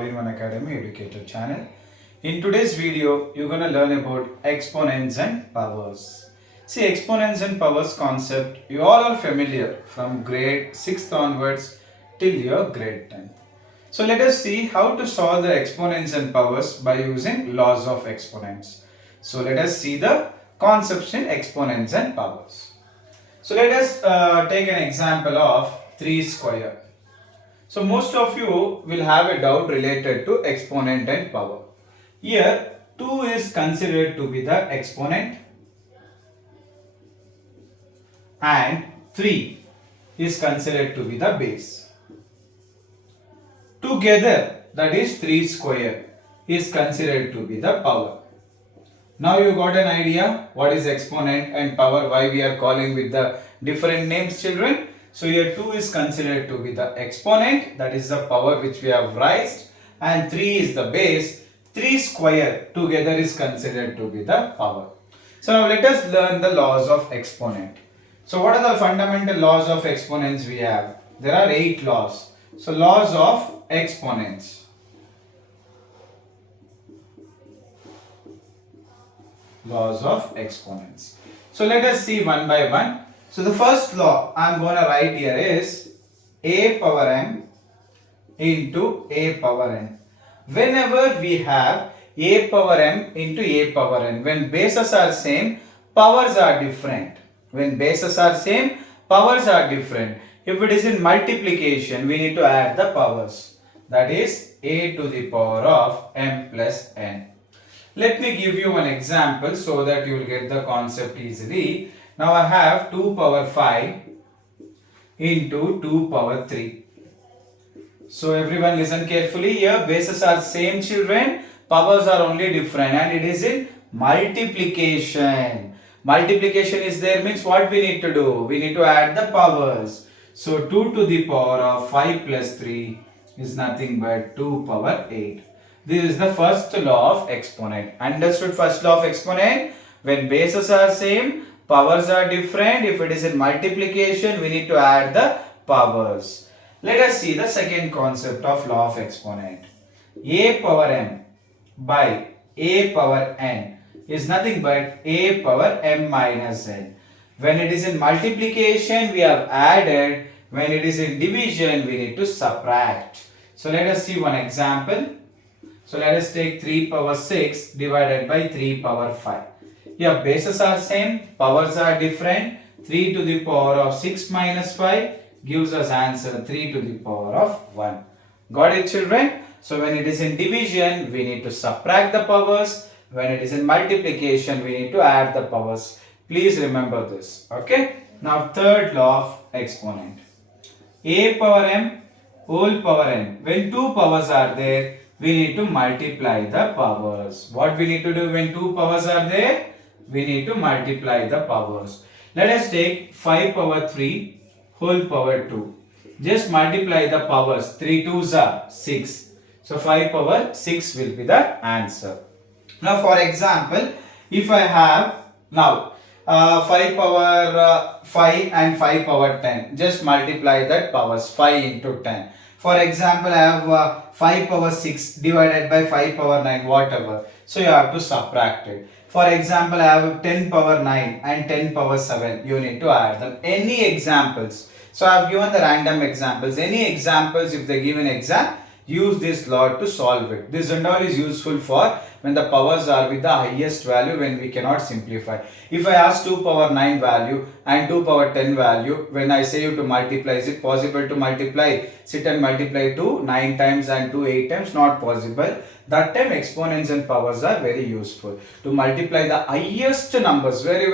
all-in-one Academy Educator channel. In today's video, you're going to learn about exponents and powers. See, exponents and powers concept, you all are familiar from grade 6th onwards till your grade 10th. So let us see how to solve the exponents and powers by using laws of exponents. So let us see the concepts in exponents and powers. So let us take an example of 3 square. So most of you will have a doubt related to exponent and power. Here 2 is considered to be the exponent and 3 is considered to be the base. Together, that is 3 square, is considered to be the power. Now you got an idea what is exponent and power, why we are calling with the different names, children. So here 2 is considered to be the exponent, that is the power which we have raised, and 3 is the base. 3 square together is considered to be the power. So now let us learn the laws of exponent. So what are the fundamental laws of exponents we have? There are 8 laws. So laws of exponents. Laws of exponents. So let us see one by one. So the first law I am going to write here is a power m into a power n. Whenever we have a power m into a power n, when bases are same, powers are different. When bases are same, powers are different. If it is in multiplication, we need to add the powers. That is a to the power of m plus n. Let me give you one example so that you will get the concept easily. Now I have 2 power 5 into 2 power 3. So everyone listen carefully. Here bases are same, children. Powers are only different and it is in multiplication. Multiplication is there means what we need to do? We need to add the powers. So 2 to the power of 5 plus 3 is nothing but 2 power 8. This is the first law of exponent. Understood first law of exponent? When bases are same, powers are different. If it is in multiplication, we need to add the powers. Let us see the second concept of law of exponent. A power m by a power n is nothing but a power m minus n. When it is in multiplication, we have added. When it is in division, we need to subtract. So let us see one example. So let us take 3 power 6 divided by 3 power 5. Here bases are same, powers are different. 3 to the power of 6 minus 5 gives us answer 3 to the power of 1. Got it, children? So when it is in division, we need to subtract the powers. When it is in multiplication, we need to add the powers. Please remember this. Okay? Now third law of exponent. A power m whole power n. When 2 powers are there, we need to multiply the powers. What we need to do when 2 powers are there? We need to multiply the powers. Let us take 5 power 3 whole power 2. Just multiply the powers. 3 2s are 6. So 5 power 6 will be the answer. Now for example, if I have now 5 power 5 and 5 power 10. Just multiply that powers. 5 into 10. For example, I have 5 power 6 divided by 5 power 9, whatever. So you have to subtract it. For example, I have 10 power 9 and 10 power 7. You need to add them. Any examples. So I have given the random examples. Any examples, if they give an exam, use this law to solve it. This and all is useful for when the powers are with the highest value, when we cannot simplify. If I ask 2 power 9 value and 2 power 10 value, when I say you to multiply, is it possible to multiply? Sit and multiply 2 9 times and 2 8 times, not possible. That time exponents and powers are very useful. To multiply the highest numbers, very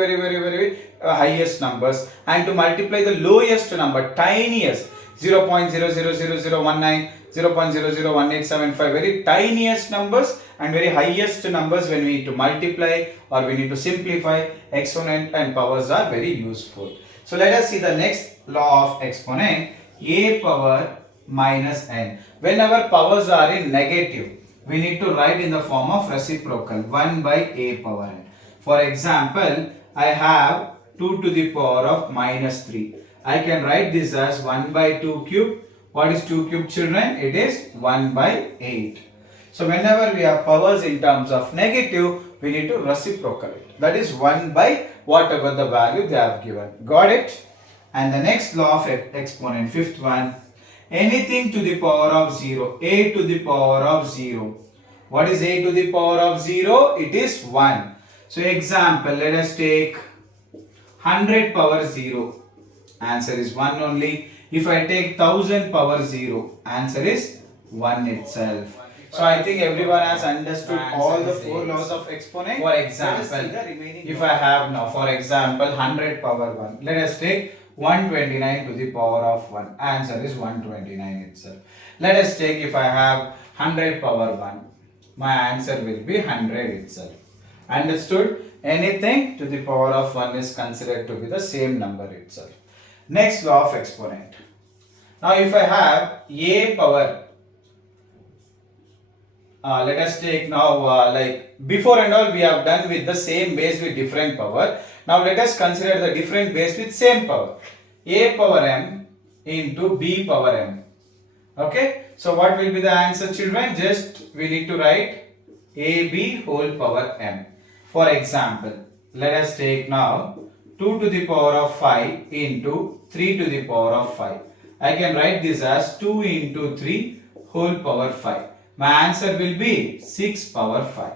highest numbers, and to multiply the lowest number, tiniest, 0.000019, 0.001875, very tiniest numbers and very highest numbers, when we need to multiply or we need to simplify, exponent and powers are very useful. So let us see the next law of exponent, a power minus n. Whenever powers are in negative, we need to write in the form of reciprocal, 1 by a power n. For example, I have 2 to the power of minus 3. I can write this as 1 by 2 cube What is 2 cube, children? It is 1 by 8. So whenever we have powers in terms of negative, we need to reciprocal it. That is 1 by whatever the value they have given. Got it? And the next law of exponent, fifth one, anything to the power of 0, a to the power of 0. What is a to the power of 0? It is 1. So example, let us take 100 power 0. Answer is 1 only. If I take 1000 power 0, answer is 1 itself. So I think everyone has understood all the 4 laws of exponent. For example, if I have now, for example, 100 power 1, let us take 129 to the power of 1. Answer is 129 itself. Let us take, if I have 100 power 1, my answer will be 100 itself. Understood? Anything to the power of 1 is considered to be the same number itself. Next law of exponent. Now if I have a power, let us take now like before and all we have done with the same base with different power. Now let us consider the different base with same power. A power m into b power m. Okay. So what will be the answer, children? Just we need to write ab whole power m. For example, let us take now 2 to the power of 5 into 3 to the power of 5. I can write this as 2 into 3 whole power 5. My answer will be 6 power 5.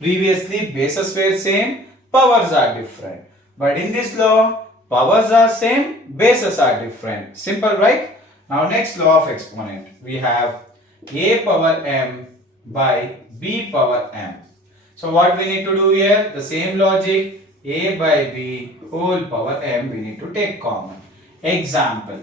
Previously bases were same, powers are different. But in this law, powers are same, bases are different. Simple, right? Now next law of exponent. We have a power m by b power m. So what we need to do here? The same logic. A by b whole power m we need to take common. Example.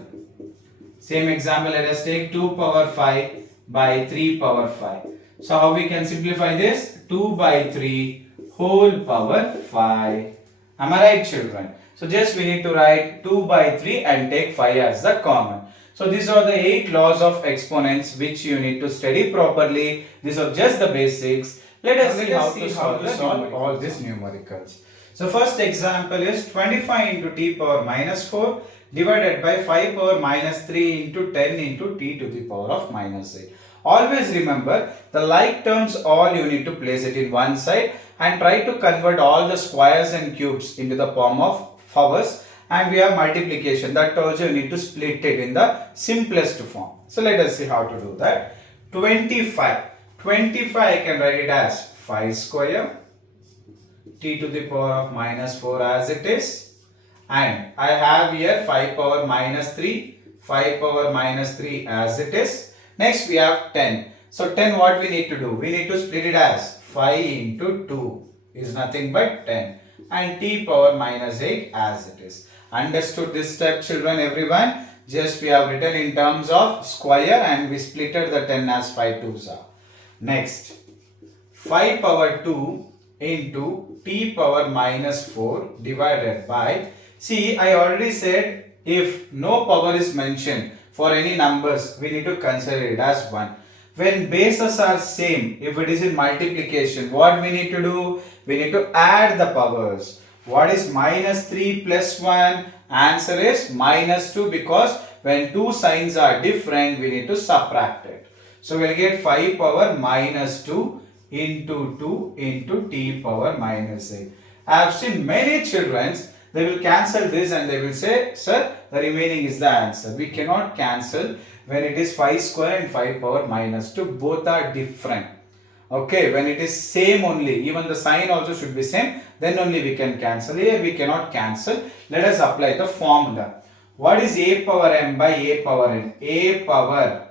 Same example, let us take 2 power 5 by 3 power 5. So how we can simplify this? 2 by 3 whole power 5. Am I right, children? So just we need to write 2 by 3 and take 5 as the common. So these are the 8 laws of exponents which you need to study properly. These are just the basics. Let us see how to solve all these numericals. So first example is 25 into t power minus 4 divided by 5 power minus 3 into 10 into t to the power of minus 8. Always remember the like terms all you need to place it in one side and try to convert all the squares and cubes into the form of powers, and we have multiplication. That also you need to split it in the simplest form. So let us see how to do that. 25 I can write it as 5 square t to the power of minus 4 as it is, and I have here 5 power minus 3 as it is. Next we have 10. So 10 what we need to do? We need to split it as 5 into 2 is nothing but 10, and t power minus 8 as it is. Understood this step, children, everyone? Just we have written in terms of square and we splitted the 10 as 5 twos are. Next 5 power 2 into t power minus 4 divided by, see I already said if no power is mentioned for any numbers we need to consider it as 1. When bases are same, if it is in multiplication, what we need to do? We need to add the powers. What is minus 3 plus 1? Answer is minus 2, because when two signs are different we need to subtract it. So we will get 5 power minus 2 into 2 into t power minus 8. I have seen many children, they will cancel this and they will say, sir, the remaining is the answer. We cannot cancel when it is 5 square and 5 power minus 2. Both are different. Okay, when it is same only, even the sign also should be same, then only we can cancel. Here we cannot cancel. Let us apply the formula. What is a power m by a power n? A power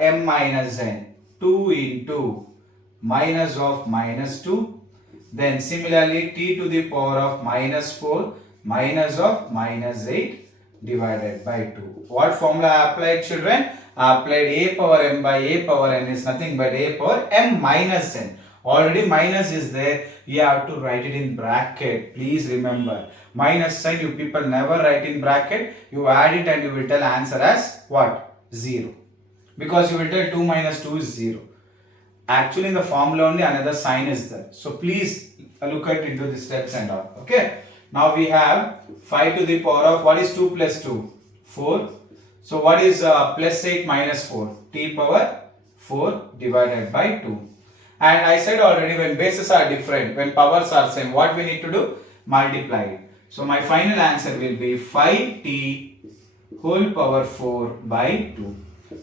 m minus n. 2 into minus of minus 2, then similarly t to the power of minus 4 minus of minus 8 divided by 2. What formula I applied, children? I applied a power m by a power n is nothing but a power m minus n. Already minus is there, you have to write it in bracket. Please remember, minus sign you people never write in bracket. You add it and you will tell answer as what? 0. Because you will tell 2 minus 2 is 0. Actually in the formula only another sign is there. So please look at into the steps and all. Okay. Now we have 5 to the power of, what is 2 plus 2? 4. So what is plus 8 minus 4? T power 4 divided by 2. And I said already, when bases are different, when powers are same, what we need to do? Multiply it. So my final answer will be 5t whole power 4 by 2.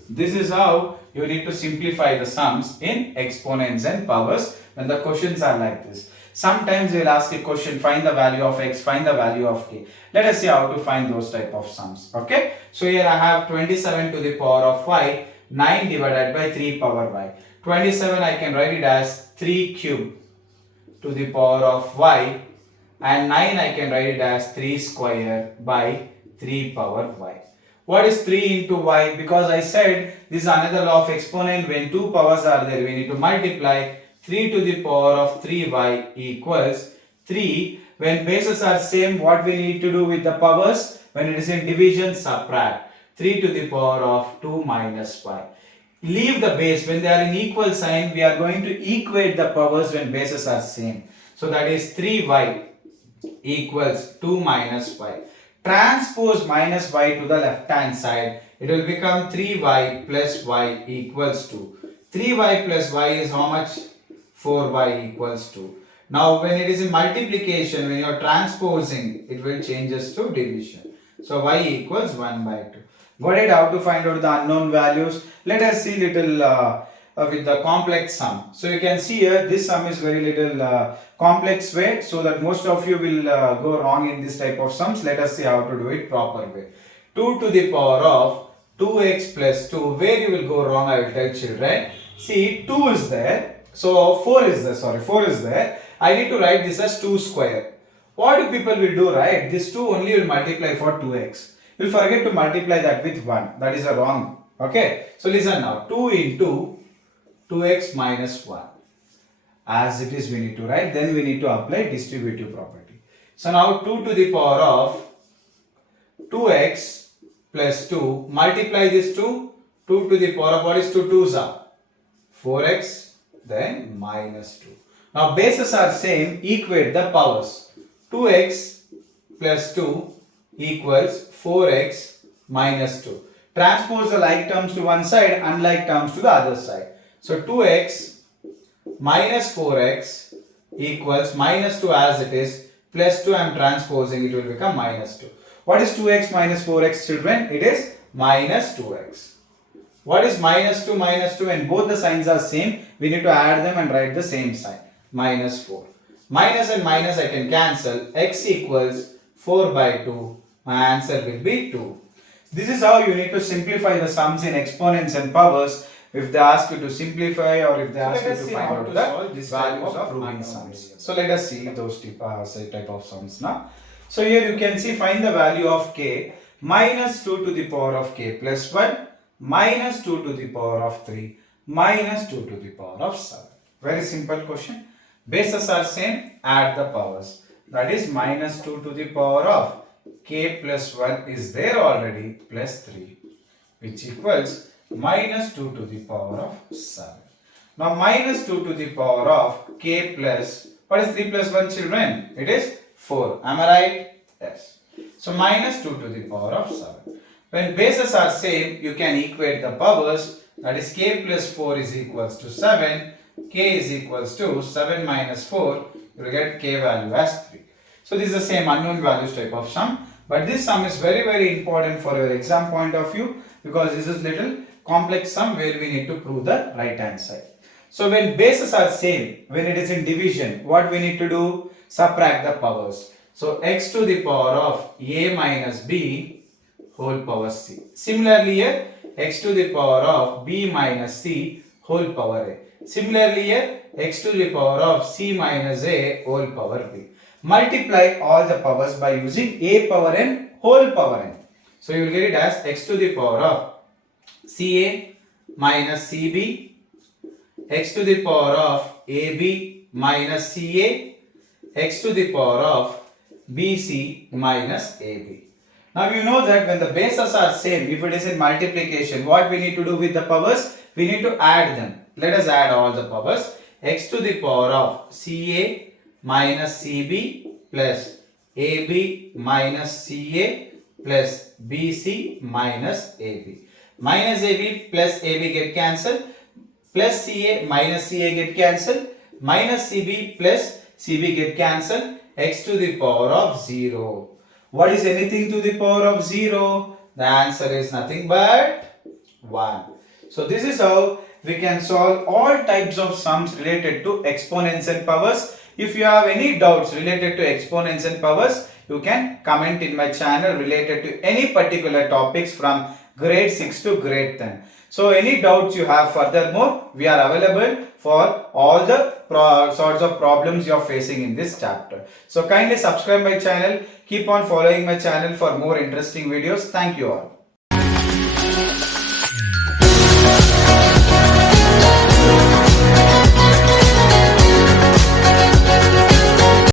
This is how you need to simplify the sums in exponents and powers when the questions are like this. Sometimes they will ask a question, find the value of x, find the value of k. Let us see how to find those type of sums. Okay. So here I have 27 to the power of y, 9 divided by 3 power y. 27 I can write it as 3 cube to the power of y, and 9 I can write it as 3 square by 3 power y. What is 3 into y? Because I said this is another law of exponent. When two powers are there, we need to multiply. 3 to the power of 3y equals 3. When bases are same, what we need to do with the powers? When it is in division, subtract. 3 to the power of 2 minus y. Leave the base. When they are in equal sign, we are going to equate the powers when bases are same. So that is 3y equals 2 minus y. Transpose minus y to the left hand side. It will become 3y plus y equals 2. 3y plus y is how much? 4y equals 2. Now when it is in multiplication, when you are transposing, it will changes to division. So y equals 1 by 2. Got it? How to find out the unknown values? Let us see little with the complex sum. So you can see here this sum is very little complex way, so that most of you will go wrong in this type of sums. Let us see how to do it proper way. 2 to the power of 2x plus 2. Where you will go wrong, I will tell children. See, 2 is there. So 4 is there, sorry, 4 is there. I need to write this as 2 square. What do people will do, right? This 2 only will multiply for 2x. You will forget to multiply that with 1. That is a wrong. Okay. So listen now. 2 into 2x minus 1. As it is we need to write. Then we need to apply distributive property. So now 2 to the power of 2x plus 2. Multiply this 2. 2 to the power of what is 2 2s are? 4x. Then minus 2. Now bases are same, equate the powers. 2x plus 2 equals 4x minus 2. Transpose the like terms to one side, unlike terms to the other side. So 2x minus 4x equals minus 2 as it is, plus 2 I am transposing, it will become minus 2. What is 2x minus 4x, children? It is minus 2x. What is minus 2 minus 2? When both the signs are same, we need to add them and write the same sign. Minus 4. Minus and minus I can cancel. X equals 4 by 2. My answer will be 2. This is how you need to simplify the sums in exponents and powers. If they ask you to simplify or if they ask you to find out the values of proving sums. So let us see those type of sums now. So here you can see, find the value of k minus 2 to the power of k plus 1. Minus 2 to the power of 3 minus 2 to the power of 7. Very simple question. Bases are same, add the powers. That is minus 2 to the power of k plus 1 is there already, plus 3, which equals minus 2 to the power of 7. Now minus 2 to the power of k plus, what is 3 plus 1, children? It is 4. Am I right? Yes. So minus 2 to the power of 7. When bases are same, you can equate the powers. That is k plus 4 is equals to 7. K is equals to 7 minus 4. You will get k value as 3. So this is the same unknown values type of sum. But this sum is very important for your exam point of view, because this is little complex sum where we need to prove the right hand side. So when bases are same, when it is in division, what we need to do? Subtract the powers. So x to the power of a minus b whole power c. Similarly here, x to the power of b minus c whole power a. Similarly here, x to the power of c minus a whole power b. Multiply all the powers by using a power n whole power n. So you will get it as x to the power of ca minus cb, x to the power of ab minus ca, x to the power of bc minus ab. Now you know that when the bases are same, if it is in multiplication, what we need to do with the powers? We need to add them. Let us add all the powers. X to the power of ca minus cb plus ab minus ca plus BC minus AB. Minus AB plus AB get cancelled. Plus CA minus CA get cancelled. Minus CB plus CB get cancelled. X to the power of 0. What is anything to the power of 0? The answer is nothing but 1. So this is how we can solve all types of sums related to exponents and powers. If you have any doubts related to exponents and powers, you can comment in my channel related to any particular topics from grade 6 to grade 10. So any doubts you have furthermore, we are available for all the sorts of problems you are facing in this chapter. So kindly subscribe my channel, keep on following my channel for more interesting videos. Thank you all.